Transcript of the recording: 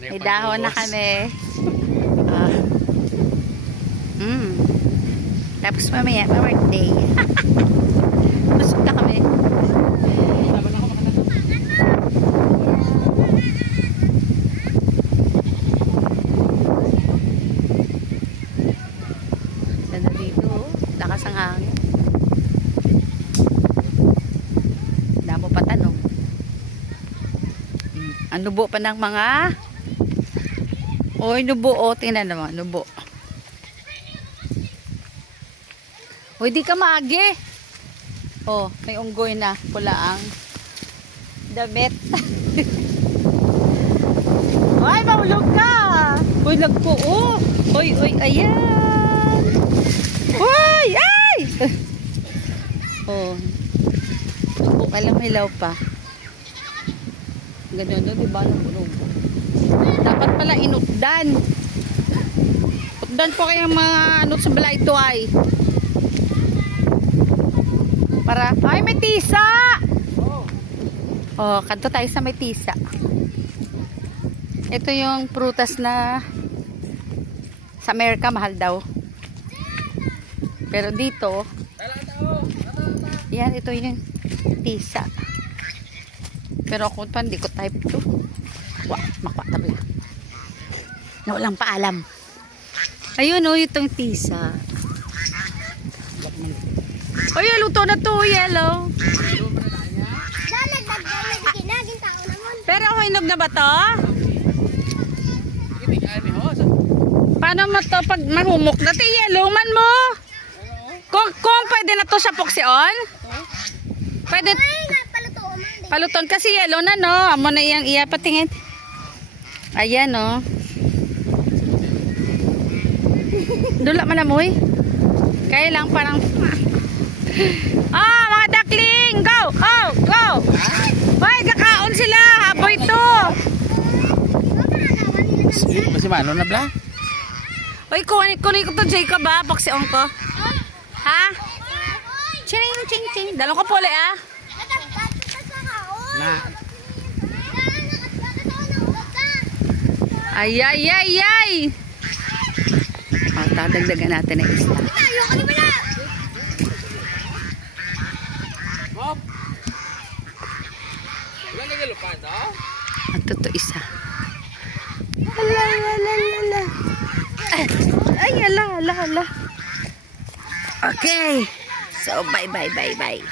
May dahon na kami. Tapos mamaya, birthday. Busog na kami. Ganda dito. Lakas ang hangin. Damo pa tanong. Ang nubo pa ng mga oy, nubo. O, tingnan naman. Nubo. Uy, di ka maagi. Oh, may unggoy na. Pula ang damit. Ay, maulog ka. Uy, lagpo. Oh. Uy, uy, ayan. Uy, ay! Oh. Okay lang, may law pa. Ganyan doon, diba? Dapat pala inutdan. Utdan po kayong mga ano sa balay ito ay. Para, ay may tisa! Oh, kanto tayo sa may tisa. Ito yung prutas na sa Amerika mahal daw. Pero dito, yan, ito yung tisa. Pero ako pa, hindi ko type to. Wah, makwa tabla. Na walang paalam. Ayun o, itong tisa. Uy, luto na to, yellow. Pero hinog na ba to? Paano mo to pag mahumok na to, yellow man mo? Kung pwede na to sa poksion? Pwede. Paluton kasi yellow na, no? Amo na iyang iya patingin. Ayan, no? Dula man amoy. Kaya lang parang mga duckling! Go! Oh! Go! Hoy, kakaon sila! Haboy to! Kasi mano na bla? Hoy, kunin ko to, Jacob, ha? Paksiong ko. Ha? Ching, ching, ching. Dalong ko puli, ha? Na. Ay, ay, ay, ay! Dagdagan natin ang isla. Ito to isa. Ala, ala, ala. Ay, ala, ala, ala. Okay. So, bye, bye, bye, bye.